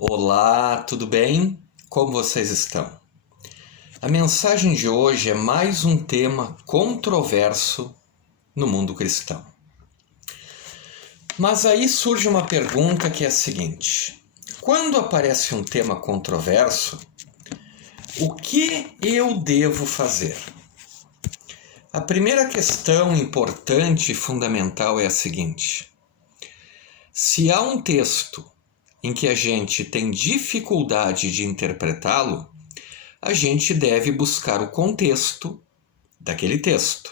Olá, tudo bem? Como vocês estão? A mensagem de hoje é mais um tema controverso no mundo cristão. Mas aí surge uma pergunta que é a seguinte: quando aparece um tema controverso, o que eu devo fazer? A primeira questão importante e fundamental é a seguinte: se há um texto em que a gente tem dificuldade de interpretá-lo, a gente deve buscar o contexto daquele texto.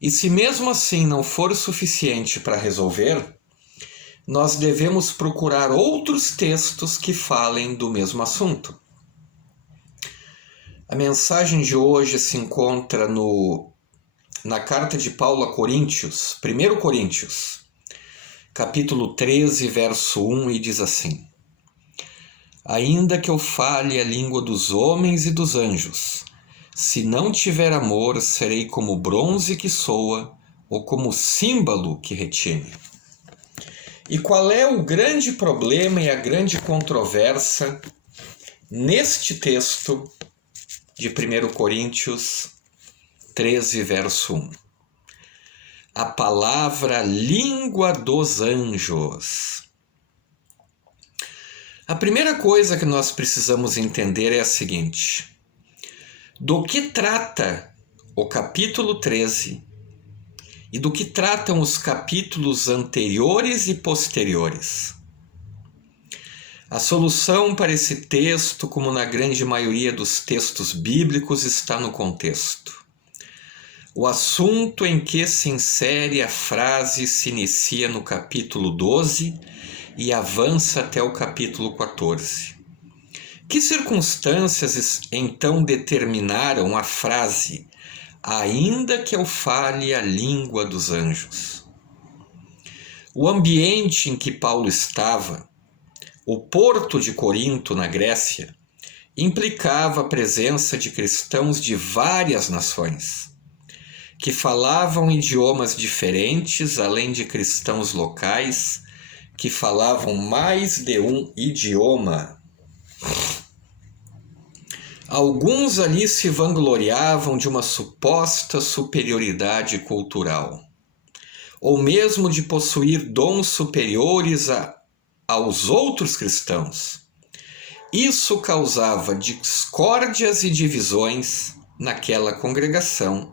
E se mesmo assim não for suficiente para resolver, nós devemos procurar outros textos que falem do mesmo assunto. A mensagem de hoje se encontra na carta de Paulo a Coríntios, 1 Coríntios, capítulo 13, verso 1, e diz assim: ainda que eu fale a língua dos homens e dos anjos, se não tiver amor, serei como bronze que soa ou como símbolo que retine. E qual é o grande problema e a grande controvérsia neste texto de 1 Coríntios 13, verso 1? A palavra língua dos anjos. A primeira coisa que nós precisamos entender é a seguinte: do que trata o capítulo 13 e do que tratam os capítulos anteriores e posteriores? A solução para esse texto, como na grande maioria dos textos bíblicos, está no contexto. O assunto em que se insere a frase se inicia no capítulo 12 e avança até o capítulo 14. Que circunstâncias então determinaram a frase ainda que eu fale a língua dos anjos? O ambiente em que Paulo estava, o porto de Corinto, na Grécia, implicava a presença de cristãos de várias nações, que falavam idiomas diferentes, além de cristãos locais, que falavam mais de um idioma. Alguns ali se vangloriavam de uma suposta superioridade cultural, ou mesmo de possuir dons superiores aos outros cristãos. Isso causava discórdias e divisões naquela congregação,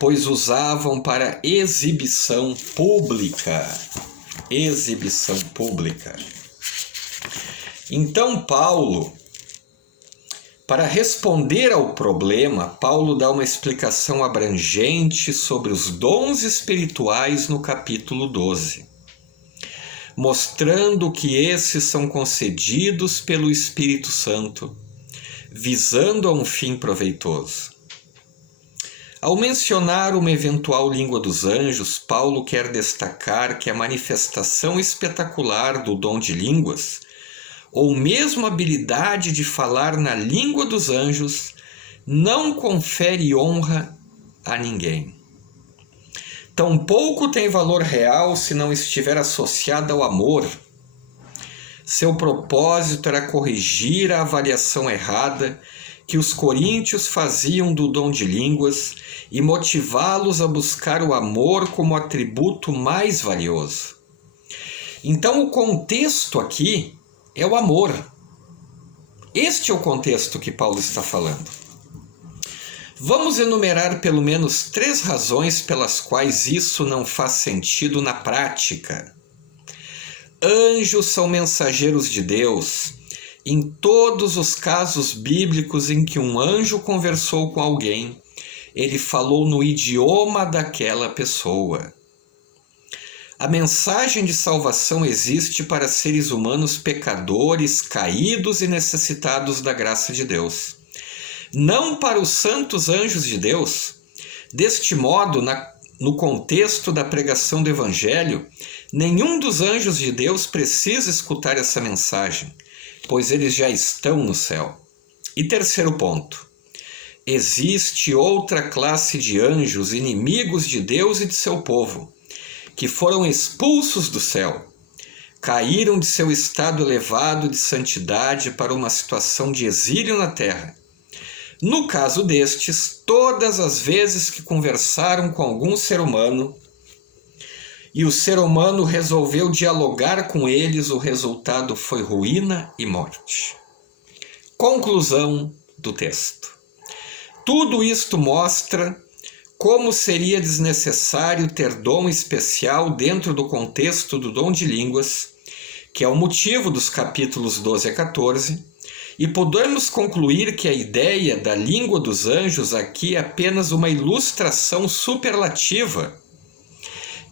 pois usavam para exibição pública. Exibição pública. Então Paulo, para responder ao problema, Paulo dá uma explicação abrangente sobre os dons espirituais no capítulo 12, mostrando que esses são concedidos pelo Espírito Santo, visando a um fim proveitoso. Ao mencionar uma eventual língua dos anjos, Paulo quer destacar que a manifestação espetacular do dom de línguas, ou mesmo a habilidade de falar na língua dos anjos, não confere honra a ninguém. Tampouco tem valor real se não estiver associada ao amor. Seu propósito era corrigir a avaliação errada que os coríntios faziam do dom de línguas e motivá-los a buscar o amor como atributo mais valioso. Então o contexto aqui é o amor. Este é o contexto que Paulo está falando. Vamos enumerar pelo menos 3 razões pelas quais isso não faz sentido na prática. Anjos são mensageiros de Deus. Em todos os casos bíblicos em que um anjo conversou com alguém, ele falou no idioma daquela pessoa. A mensagem de salvação existe para seres humanos pecadores, caídos e necessitados da graça de Deus, não para os santos anjos de Deus. Deste modo, no contexto da pregação do Evangelho, nenhum dos anjos de Deus precisa escutar essa mensagem, pois eles já estão no céu. E terceiro ponto: existe outra classe de anjos, inimigos de Deus e de seu povo, que foram expulsos do céu, caíram de seu estado elevado de santidade para uma situação de exílio na terra. No caso destes, todas as vezes que conversaram com algum ser humano e o ser humano resolveu dialogar com eles, o resultado foi ruína e morte. Conclusão do texto. Tudo isto mostra como seria desnecessário ter dom especial dentro do contexto do dom de línguas, que é o motivo dos capítulos 12 a 14, e podemos concluir que a ideia da língua dos anjos aqui é apenas uma ilustração superlativa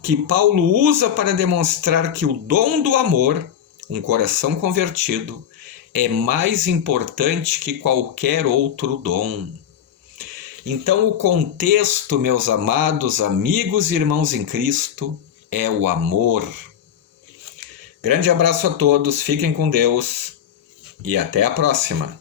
que Paulo usa para demonstrar que o dom do amor, um coração convertido, é mais importante que qualquer outro dom. Então, o contexto, meus amados amigos e irmãos em Cristo, é o amor. Grande abraço a todos, fiquem com Deus e até a próxima.